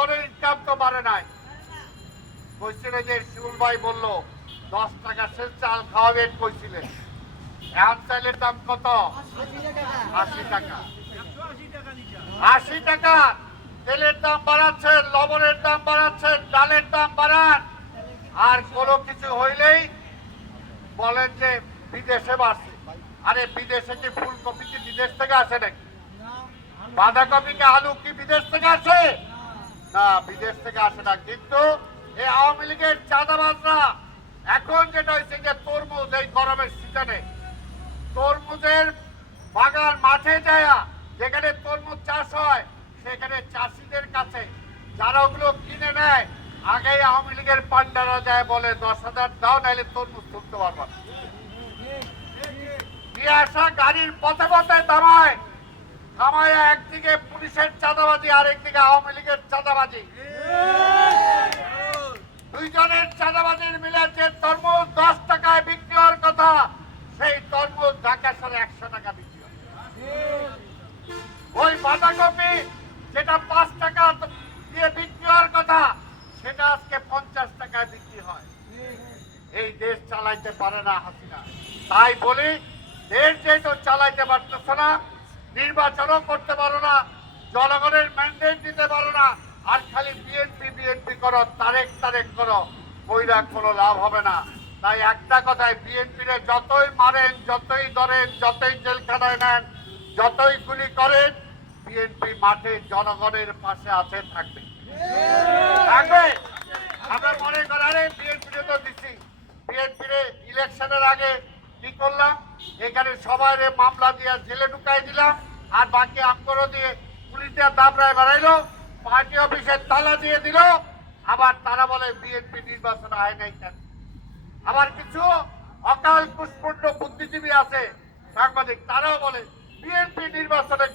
কোনো ইনকাম তো বাড়ে নাই। কইছিলেন যে শিমুল ভাই বলল, দশ টাকা সে চাল খাওয়াবেন কইছিলেন। এক চালের দাম কত? আশি টাকা। আশি টাকা? তেলের দাম বাড়াচ্ছেন লবণের দাম বাড়াচ্ছেন ডালের দাম বাড়ান। আর কোনো কিছু হইলেই বলেন যে বিদেশে বাড়ছে। আরে বিদেশে কি ফুলকপি কি বিদেশ থেকে আসে নাকি? বাঁধাকপি কি আলু কি বিদেশ থেকে আসে? বিদেশ থেকে আসে না কিন্তু এই আওয়ামী লীগের চাঁদাবাজরা এখন যেটা হয়েছে যে তরমুজ এই গরমের সিজনে, তরমুজের বাগান মাঠে যায় যেখানে তরমুজ চাষ হয়, সেখানে চাষিদের কাছে যারা ওগুলো কিনে নেয়, আগেই আওয়ামী লীগের পান্ডারা যায় বলে, দশ হাজার দাও, নাইলে তরমুজ তুলতে পারব না। দিয়ে আসা গাড়ির পথে পথে থামায় থামায় একদিকে পুলিশের চাঁদাবাজি আর একদিকে আওয়ামী লীগের চাঁদাবাজি। দুইজনের চাঁদাবাজির মিলে যে তরমুজ দশ টাকায় বিক্রি হওয়ার কথা, সেই তরমুজ ঢাকা শহরে একশো টাকা বিক্রি ওই বাঁধাকপি যেটা পাঁচ টাকা দিয়ে বিক্রি হওয়ার কথা, সেটা আজকে পঞ্চাশ টাকায় বিক্রি হয়। এই দেশ চালাইতে পারে না হাসিনা। তাই বলি, দেশ যেহেতু চালাইতে পারতেছে না, নির্বাচনও করতে পারো না, জনগণের ম্যান্ডেট দিতে পারো না করো, তারেক তারেক করো, কইরা কোনো লাভ হবে না। তাই একটা কথায়, বিএনপিরে যতই মারেন, যতই ধরেন, যতই জেলখানায় নেন, যতই গুলি করেন, বিএনপি মাঠে জনগণের পাশে আছে, থাকবে। থাকবে? আমরা মনে করি তো দিচ্ছি ইলেকশনের আগে কি করলাম? এখানে সবাই মামলা দিয়ে জেলে ঢুকাই দিলাম, আর বাকি আঙ্করও দিয়ে পুলিশে দাবরায় বাড়াইলো, পার্টি অফিসের তালা দিয়ে দিল আবার তারা বলে বিএনপি নির্বাচন হয় নাই কেন? আবার কিছু অকাল পুষ্পণ্ড বুদ্ধিজীবী আছে, সাংবাদিক, তারাও বলে বিএনপি নির্বাচনে